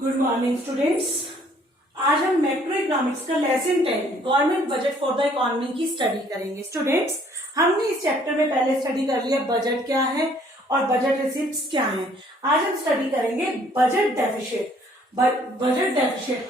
Good morning students. आज हम macro economics का lesson 10 government budget for the economy की स्टडी करेंगे। स्टूडेंट्स, हमने इस चैप्टर में पहले स्टडी कर लिया बजट क्या है और बजट रिसिप्ट्स क्या हैं। आज हम स्टडी करेंगे बजट डेफिसिट।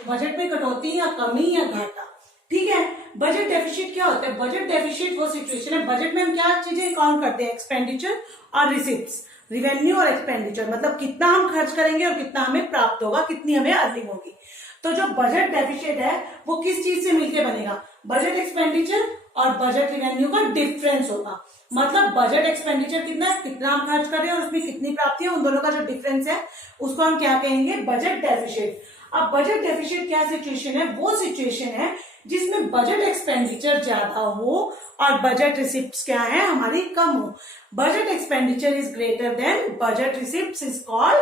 बजट में कटौती या कमी या घाटा। ठीक है, बजट डेफिसिट क्या होता है? बजट डेफिसिट वो सिचुएशन है, बजट में हम क्या चीजें काउंट करते हैं? एक्सपेंडिचर और रिसिप्ट्स, रिवेन्यू और एक्सपेंडिचर, मतलब कितना हम खर्च करेंगे और कितना हमें प्राप्त होगा, कितनी हमें अर्निंग होगी। तो जो बजट डेफिसिट है वो किस चीज से मिलकर बनेगा? बजट एक्सपेंडिचर और बजट रिवेन्यू का डिफरेंस होगा। मतलब बजट एक्सपेंडिचर कितना है, कितना हम खर्च कर रहे हैं और उसमें कितनी प्राप्ति है, उन दोनों का जो डिफरेंस है उसको हम क्या कहेंगे? Budget deficit. अब बजट डेफिसिट क्या सिचुएशन है? वो सिचुएशन है जिसमें बजट एक्सपेंडिचर ज्यादा हो और बजट रिसिप्ट्स क्या है? हमारी कम हो। Budget expenditure is greater than budget receipts is called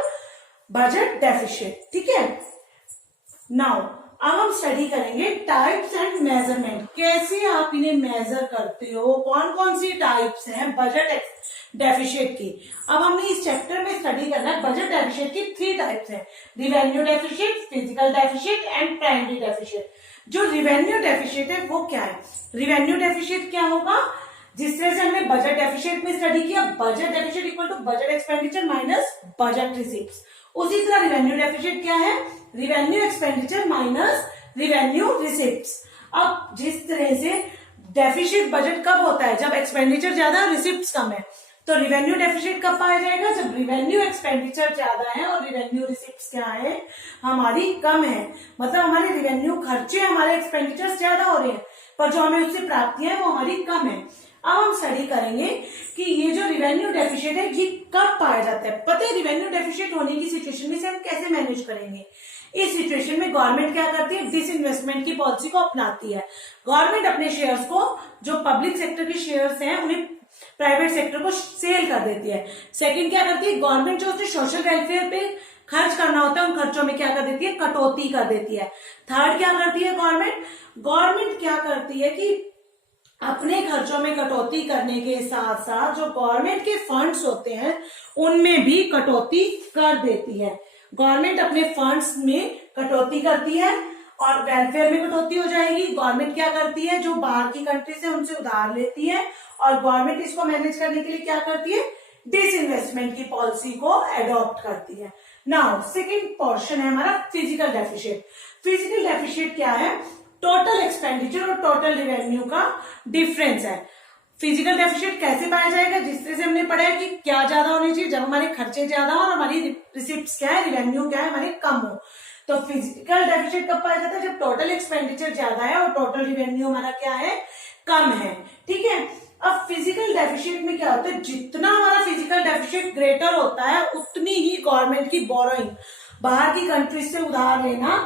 budget deficit. ठीक है, नाउ अब हम स्टडी करेंगे टाइप्स एंड मेजरमेंट, कैसे आप इन्हें मेजर करते हो, कौन कौन सी टाइप्स हैं बजट डेफिसिट की। अब हमने इस चैप्टर में स्टडी करना है बजट डेफिसिट की 3 टाइप्स हैं, revenue deficit, physical deficit and primary deficit. जो रिवेन्यू डेफिसिट है वो क्या है? रिवेन्यू डेफिसिट क्या होगा? जिस तरह से हमने बजट डेफिसिट में स्टडी किया, budget deficit equal to budget expenditure minus budget receipts, उसी तरह रिवेन्यू डेफिसिट क्या है? Revenue expenditure minus revenue receipts. अब जिस तरह से डेफिसिट बजट कब होता है? जब एक्सपेंडिचर ज्यादा है, रिसिप्ट्स कम है। तो रिवेन्यू डेफिसिट कब पाया जाएगा? जब रिवेन्यू एक्सपेंडिचर ज्यादा है और रिवेन्यू रिसिप्ट्स क्या है? हमारी कम है। मतलब हमारे रिवेन्यू खर्चे, हमारे एक्सपेंडिचर ज्यादा हो रहे हैं पर जो हमें उससे प्राप्तियां है वो हमारी कम है। अब हम स्टडी करेंगे कि ये जो रिवेन्यू डेफिसिट है ये कब पाया जाता है। पता है रिवेन्यू डेफिसिट होने की सिचुएशन में से हम कैसे मैनेज करेंगे? इस सिचुएशन में गवर्नमेंट क्या करती है? डिसइन्वेस्टमेंट की पॉलिसी को अपनाती है। गवर्नमेंट अपने शेयर्स को, जो पब्लिक सेक्टर के शेयर्स हैं, उन्हें प्राइवेट सेक्टर को सेल कर देती है। सेकंड क्या करती है? गवर्नमेंट जो उसने सोशल वेलफेयर पे खर्च करना होता है उन खर्चों में क्या कर देती है? कटौती कर देती है। थर्ड क्या करती है गवर्नमेंट क्या करती है कि अपने खर्चों में कटौती करने के साथ साथ जो गवर्नमेंट के फंड्स होते हैं उनमें भी कटौती कर देती है। गवर्नमेंट अपने फंड्स में कटौती करती है और वेलफेयर में कटौती हो जाएगी। गवर्नमेंट क्या करती है? जो बाहर की कंट्री से उनसे उधार लेती है और गवर्नमेंट इसको मैनेज करने के लिए क्या करती है? डिसइन्वेस्टमेंट की पॉलिसी को एडॉप्ट करती है। नाउ सेकेंड पोर्शन है हमारा फिजिकल डेफिसिट। फिजिकल डेफिसिट क्या है? टोटल एक्सपेंडिचर और टोटल रिवेन्यू का डिफरेंस है। फिजिकल डेफिसिट कैसे पाया जाएगा? जिस तरह से हमने पढ़ा है कि क्या ज्यादा होने चाहिए? जब हमारे खर्चे ज्यादा हो और हमारी रिसिप्ट्स क्या है, रिवेन्यू क्या है, हमारे कम हो। तो फिजिकल डेफिसिट कब पाया जाता है? जब टोटल एक्सपेंडिचर ज्यादा है और टोटल रिवेन्यू हमारा क्या है? कम है। ठीक है, अब फिजिकल डेफिसिट में क्या होता है? जितना हमारा फिजिकल डेफिसिट ग्रेटर होता है उतनी ही गवर्नमेंट की बोरोइंग, बाहर की कंट्रीज से उधार लेना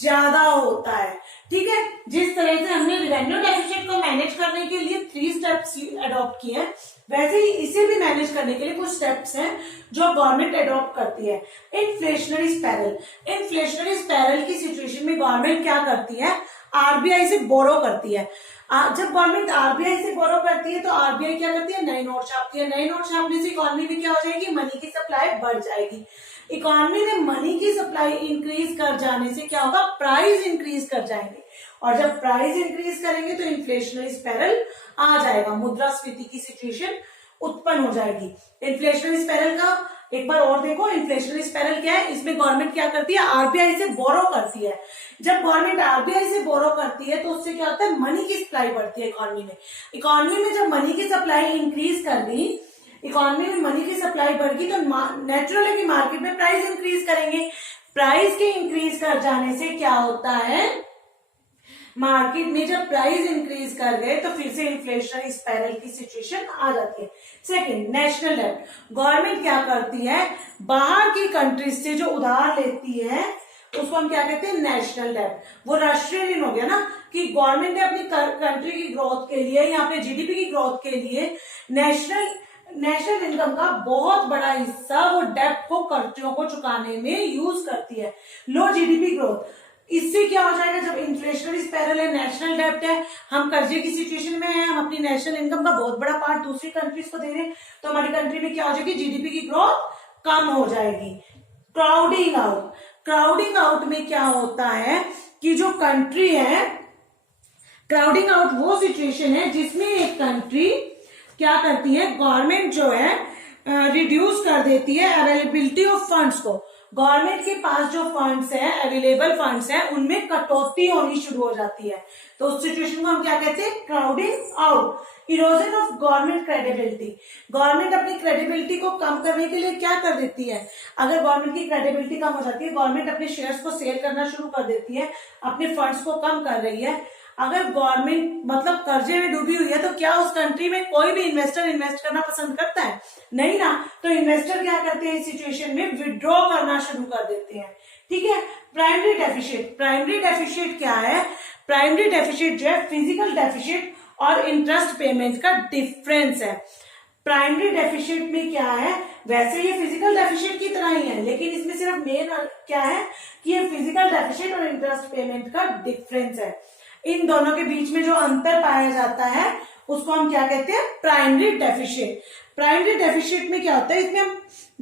ज्यादा होता है। ठीक है, जिस तरह से हमने रिवेन्यू डेफिसिट को मैनेज करने के लिए 3 स्टेप्स अडॉप्ट किए हैं, वैसे ही इसे भी मैनेज करने के लिए कुछ स्टेप्स हैं जो गवर्नमेंट अडॉप्ट करती है। Inflationary spiral. इन्फ्लेशनरी स्पाइरल की सिचुएशन में गवर्नमेंट क्या करती है? आरबीआई से बोरो करती है। जब गवर्नमेंट आरबीआई से बोरो करती है तो आरबीआई क्या करती है? नए नोट छापती है। नए नोट छापने से इकोनॉमी में क्या हो जाएगी? मनी की सप्लाई बढ़ जाएगी। इकोनॉमी में मनी की सप्लाई इंक्रीज कर जाने से क्या होगा? प्राइस इंक्रीज कर जाएंगे और जब प्राइस इंक्रीज करेंगे तो इन्फ्लेशनरी स्पाइरल आ जाएगा, मुद्रास्फीति की सिचुएशन उत्पन्न हो जाएगी। इन्फ्लेशनरी स्पाइरल का एक बार और देखो, इन्फ्लेशनरी स्पाइरल क्या है? इसमें गवर्नमेंट क्या करती है? आरबीआई से बोरो करती है। जब गवर्नमेंट आरबीआई से बोरो करती है तो उससे क्या होता है? मनी की सप्लाई बढ़ती है इकोनॉमी में। इकोनॉमी में जब मनी की सप्लाई इंक्रीज कर दी, इकोनॉमी में मनी की सप्लाई बढ़ गई तो नेचुरल है कि मार्केट में प्राइस इंक्रीज करेंगे। प्राइस के इंक्रीज कर जाने से क्या होता है? मार्केट में जब प्राइस इंक्रीज कर गए तो फिर से इन्फ्लेशनरी स्पाइरल की सिचुएशन आ जाती है। सेकंड, नेशनल डेब्ट। गवर्नमेंट क्या करती है? बाहर की कंट्रीज से जो उधार लेती है उसको हम क्या कहते हैं? नेशनल डेब्ट। वो राष्ट्रीय ऋण हो गया ना, कि गवर्नमेंट ने अपनी कंट्री की ग्रोथ के लिए या अपने जीडीपी की ग्रोथ के लिए नेशनल इनकम का बहुत बड़ा हिस्सा वो डेब्ट को, कर्जों को चुकाने में यूज करती है। लो जीडीपी ग्रोथ, इससे क्या हो जाएगा? जब इन्फ्लेशनरी स्पाइरल है, नेशनल डेब्ट है, हम कर्जे की सिचुएशन में है, हम अपनी नेशनल इनकम का बहुत बड़ा पार्ट दूसरी कंट्रीज को दे रहे हैं, तो हमारी कंट्री में क्या हो जाएगी? जीडीपी की ग्रोथ कम हो जाएगी। Crowding out. क्राउडिंग आउट में क्या होता है कि जो कंट्री है, क्राउडिंग आउट वो सिचुएशन है जिसमें एक कंट्री क्या करती है, गवर्नमेंट जो है रिड्यूस कर देती है अवेलेबिलिटी ऑफ फंड्स को। गवर्नमेंट के पास जो फंड्स है, अवेलेबल फंड्स है, उनमें कटौती होनी शुरू हो जाती है। तो उस सिचुएशन को हम क्या कहते हैं, crowding out, erosion of government credibility. Government अपनी क्रेडिबिलिटी को कम करने के लिए क्या कर देती है, अगर गवर्नमेंट की क्रेडिबिलिटी कम हो जाती है, गवर्नमेंट अपने शेयर्स को सेल करना शुरू कर देती है, अपने फंड्स को कम कर रही है। अगर गवर्नमेंट मतलब कर्जे में डूबी हुई है तो क्या उस कंट्री में कोई भी इन्वेस्टर इन्वेस्ट करना पसंद करता है, नहीं ना। तो इन्वेस्टर क्या करते हैं, इस सिचुएशन में विड्रॉ करना शुरू कर देते हैं। ठीक है। प्राइमरी डेफिसिट, प्राइमरी डेफिसिट क्या है, प्राइमरी डेफिसिट जो है फिजिकल डेफिसिट और इंटरेस्ट पेमेंट का डिफरेंस है। प्राइमरी डेफिसिट में क्या है, वैसे ये फिजिकल डेफिसिट की तरह ही है, लेकिन इसमें सिर्फ मेन क्या है कि ये फिजिकल डेफिसिट और इंटरेस्ट पेमेंट का डिफरेंस है। इन दोनों के बीच में जो अंतर पाया जाता है उसको हम क्या कहते हैं, प्राइमरी डेफिसिट। प्राइमरी डेफिसिट में क्या होता है, इसमें हम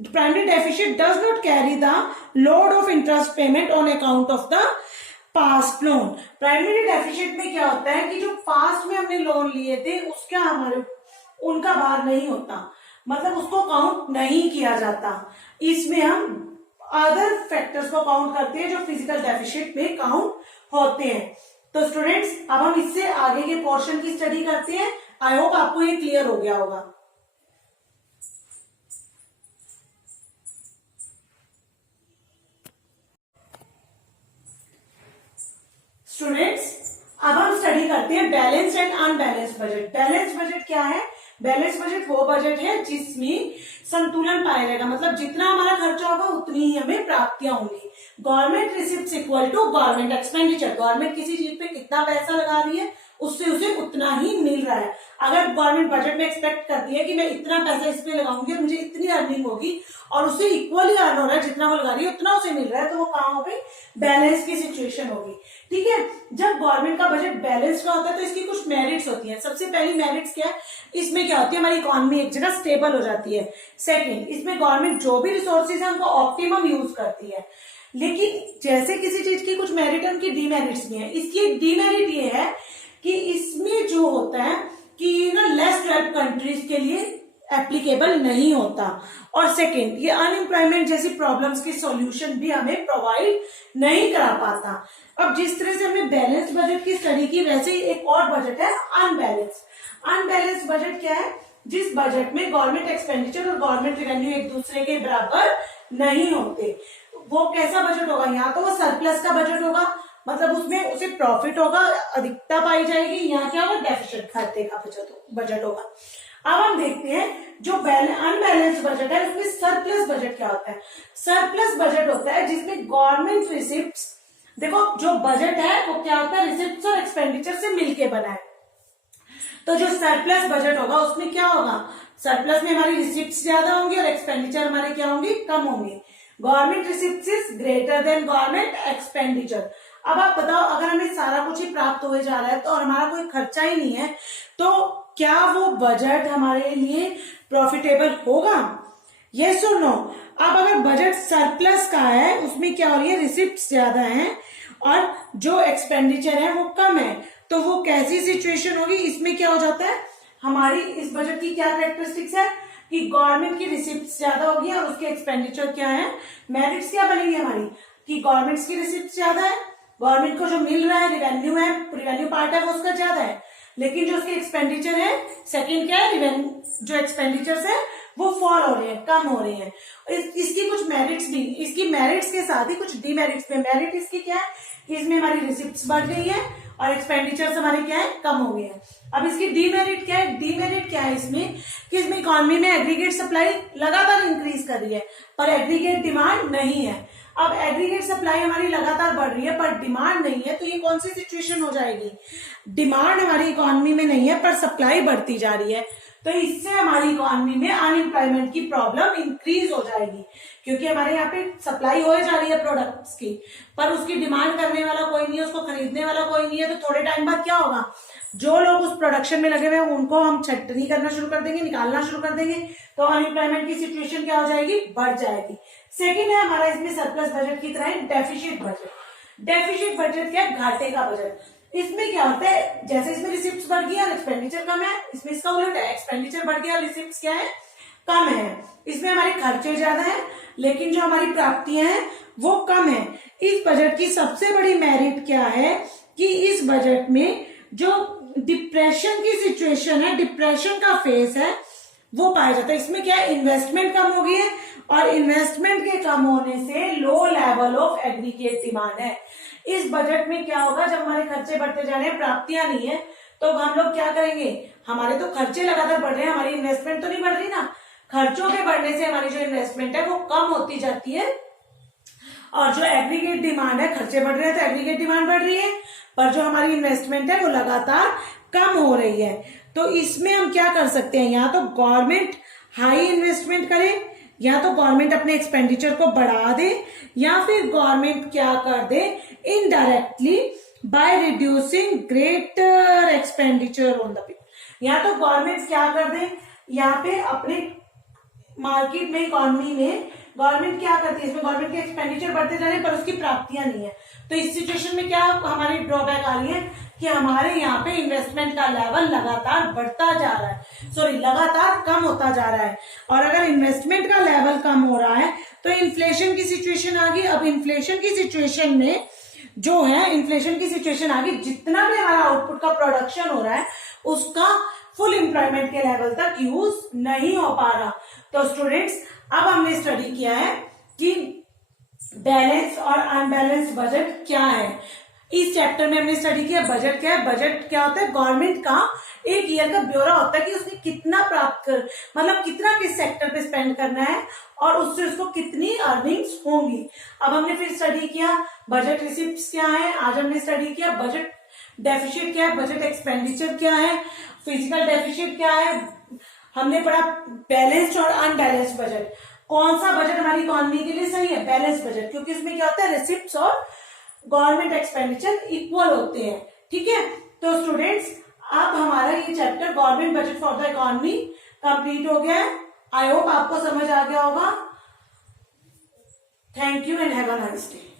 primary deficit does not carry the load of interest payment on account of the past loan. Primary deficit में क्या होता है कि जो पास्ट में हमने लोन लिए थे उसका हमारे उनका भार नहीं होता, मतलब उसको काउंट नहीं किया जाता। इसमें हम अदर फैक्टर्स को काउंट करते हैं जो फिजिकल डेफिसिट में काउंट होते हैं। तो स्टूडेंट्स अब हम इससे आगे के पोर्शन की स्टडी करते हैं। आई होप आपको ये क्लियर हो गया होगा। स्टूडेंट्स अब हम स्टडी करते हैं balanced and unbalanced budget. Balanced budget क्या है, बैलेंस बजट वो बजट है जिसमें संतुलन पाया जाएगा, मतलब जितना हमारा खर्चा होगा उतनी ही हमें प्राप्तियां होंगी। Government receipts equal to government expenditure, government किसी चीज पे कितना पैसा लगा रही है उससे उसे उतना ही मिल रहा है। अगर गवर्नमेंट बजट में एक्सपेक्ट करती है कि मैं इतना पैसा इस पे लगाऊंगी और मुझे इतनी अर्निंग होगी और उसे इक्वली अर्न हो रहा है, जितना वो लगा रही है उतना उसे मिल रहा है, तो वो कहाँ हो गई, बैलेंस की सिचुएशन होगी। ठीक है। जब गवर्नमेंट का बजट बैलेंस का होता है तो इसकी कुछ मेरिट्स होती है। सबसे पहली मेरिट्स क्या है, इसमें क्या होती है, हमारी इकोनॉमी एक जगह स्टेबल हो जाती है। सेकंड, इसमें गवर्नमेंट जो भी रिसोर्सेज है उनको ऑप्टिमम यूज करती है। लेकिन जैसे किसी चीज की कुछ मेरिट है उनकी डीमेरिट्स भी है। इसकी एक डीमेरिट ये है कि इसमें जो होता है कि ना लेस डेवलप्ड कंट्रीज के लिए एप्लीकेबल नहीं होता। और सेकंड, ये अनएम्प्लॉयमेंट जैसी प्रॉब्लम्स की सॉल्यूशन भी हमें प्रोवाइड नहीं करा पाता। अब जिस तरह से हमने बैलेंस बजट की स्टडी की, वैसे ही एक और बजट है अनबैलेंस। अनबैलेंस बजट क्या है, जिस बजट में गवर्नमेंट एक्सपेंडिचर और गवर्नमेंट रेवेन्यू एक दूसरे के बराबर नहीं होते। वो कैसा बजट होगा, यहाँ तो वो सरप्लस का बजट होगा, मतलब उसमें उसे प्रॉफिट होगा, अधिकता पाई जाएगी। यहाँ क्या होगा, डेफिसिट खाते का बजट होगा। अब हम देखते हैं जो अनबैलेंस बजट है उसमें सरप्लस बजट क्या होता है। सरप्लस बजट होता है जिसमें गवर्नमेंट रिसिप्ट्स, देखो जो बजट है वो क्या होता है, रिसिप्ट्स और एक्सपेंडिचर से मिलके बना है। तो जो सरप्लस बजट होगा उसमें क्या होगा, सरप्लस में हमारी रिसिप्ट्स ज्यादा होंगी और एक्सपेंडिचर हमारे क्या होंगी, कम होंगी। Government receipts is greater than government expenditure. अब आप बताओ, अगर हमें सारा कुछ ही प्राप्त हो जा रहा है तो और हमारा कोई खर्चा ही नहीं है, तो क्या वो बजट हमारे लिए प्रॉफिटेबल होगा, यस और नो। अब अगर बजट सरप्लस का है, उसमें क्या हो रही है, रिसिप्ट्स ज्यादा हैं और जो एक्सपेंडिचर है वो कम है, तो वो कैसी सिचुएशन होगी, इसमें क्या हो जाता है, हमारी इस बजट की क्या कैरेक्टरिस्टिक्स है कि गवर्नमेंट की रिसिप्ट्स ज्यादा होगी और उसके एक्सपेंडिचर क्या है, मेरिट्स क्या बनेगी हमारी कि गवर्नमेंट की रिसिप्ट्स ज्यादा है, गवर्नमेंट को जो मिल रहा है रिवेन्यू है, रिवेन्यू पार्ट है वो उसका ज्यादा है, लेकिन जो उसके एक्सपेंडिचर है, सेकंड क्या है, रिवेन्यू जो एक्सपेंडिचर्स है वो फॉल हो रहे हैं, कम हो रहे हैं। इसकी कुछ मेरिट्स भी, इसकी मेरिट्स के साथ ही कुछ डीमेरिट्स में, मेरिट इसकी क्या है कि इसमें हमारी रिसिप्ट्स बढ़ गई है और एक्सपेंडिचर्स हमारे क्या है, कम हो गए हैं। अब इसकी डीमेरिट क्या है, डीमेरिट क्या है इसमें कि इसमें इकोनॉमी में एग्रीगेट सप्लाई लगातार इंक्रीज कर रही है पर एग्रीगेट डिमांड नहीं है। अब एग्रीगेट सप्लाई हमारी लगातार बढ़ रही है पर डिमांड नहीं है, तो ये कौन सी सिचुएशन हो जाएगी, डिमांड हमारी इकोनॉमी में नहीं है पर सप्लाई बढ़ती जा रही है, तो इससे हमारी इकोनॉमी में अनएम्प्लॉयमेंट की प्रॉब्लम इंक्रीज हो जाएगी, क्योंकि हमारे यहाँ पे सप्लाई हो जा रही है प्रोडक्ट्स की पर उसकी डिमांड करने वाला कोई नहीं है, उसको खरीदने वाला कोई नहीं है, तो थोड़े टाइम बाद क्या होगा, जो लोग उस प्रोडक्शन में लगे हुए हैं उनको हम छटनी करना शुरू कर देंगे, निकालना शुरू कर देंगे, तो अनएम्प्लॉयमेंट की सिचुएशन क्या हो जाएगी, बढ़ जाएगी। सेकेंड है हमारा इसमें सरप्लस बजट की तरह डेफिशिट बजट। डेफिशिट बजट क्या है, घाटे का बजट। इसमें क्या होता है, जैसे इसमें रिसिप्ट बढ़ गई और एक्सपेंडिचर कम है, इसमें इसका उलट है, एक्सपेंडिचर बढ़ गया और रिसिप्ट क्या है, कम है। इसमें हमारे खर्चे ज्यादा है लेकिन जो हमारी प्राप्तियां हैं वो कम है। इस बजट की सबसे बड़ी मेरिट क्या है कि इस बजट में जो डिप्रेशन की सिचुएशन है, डिप्रेशन का फेस है, वो पाया जाता है। इसमें क्या है, इन्वेस्टमेंट कम हो गई है और इन्वेस्टमेंट के कम होने से low level of aggregate demand है। इस बजट में क्या होगा, जब हमारे खर्चे बढ़ते जा रहे हैं, प्राप्तियां नहीं है, तो हम लोग क्या करेंगे, हमारे तो खर्चे लगातार बढ़ रहे हैं, हमारी इन्वेस्टमेंट तो नहीं बढ़ रही ना। खर्चों के बढ़ने से हमारी जो इन्वेस्टमेंट है वो कम होती जाती है और जो एग्रीगेट डिमांड है, खर्चे बढ़ रहे हैं तो एग्रीगेट डिमांड बढ़ रही है, पर जो हमारी इन्वेस्टमेंट है वो लगातार कम हो रही है। तो इसमें हम क्या कर सकते हैं, या तो गवर्नमेंट हाई इन्वेस्टमेंट करे, या तो गवर्नमेंट अपने एक्सपेंडिचर को बढ़ा दे, या फिर गवर्नमेंट क्या कर दे, indirectly by reducing greater expenditure on the people. या तो गवर्नमेंट क्या कर दे, यहाँ पे अपने मार्केट में, इकोनॉमी में गवर्नमेंट क्या करती है, इसमें गवर्नमेंट के एक्सपेंडिचर बढ़ते जा रहे हैं पर उसकी प्राप्तियां नहीं है। तो इस सिचुएशन में क्या हमारी ड्रॉबैक आ रही है कि हमारे यहाँ पे इन्वेस्टमेंट का लेवल लगातार बढ़ता जा रहा है, सॉरी लगातार कम होता जा रहा है। और अगर इन्वेस्टमेंट का लेवल कम हो रहा है तो इन्फ्लेशन की सिचुएशन आ गई। अब इन्फ्लेशन की सिचुएशन में जो है, इन्फ्लेशन की सिचुएशन आ गई, जितना भी हमारा आउटपुट का प्रोडक्शन हो रहा है उसका फुल एम्प्लॉयमेंट के लेवल तक यूज नहीं हो पा रहा। तो स्टूडेंट्स, अब हमने स्टडी किया है कि बैलेंस और अनबैलेंस्ड बजट क्या है। इस चैप्टर में हमने स्टडी किया बजट क्या है। बजट क्या होता है, गवर्नमेंट का एक ईयर का ब्यौरा होता है कि उसने कितना प्राप्त कर, मतलब कितना किस सेक्टर पे स्पेंड करना है और उससे उसको कितनी अर्निंग्स होंगी। अब हमने फिर स्टडी किया बजट रिसिप्ट्स क्या है। आज हमने स्टडी किया बजट डेफिसिट क्या है, बजट एक्सपेंडिचर क्या है, फिजिकल डेफिसिट क्या है। हमने पढ़ा बैलेंस्ड और अनबैलेंस्ड बजट। कौन सा बजट हमारी इकोनॉमी के लिए सही है, बैलेंस्ड बजट, क्योंकि इसमें क्या होता है, रिसिप्ट्स और गवर्नमेंट एक्सपेंडिचर इक्वल होते हैं। ठीक है, तो स्टूडेंट्स अब हमारा ये chapter government budget for the economy complete हो गया है। आई होप आपको समझ आ गया होगा। Thank you and have a nice day.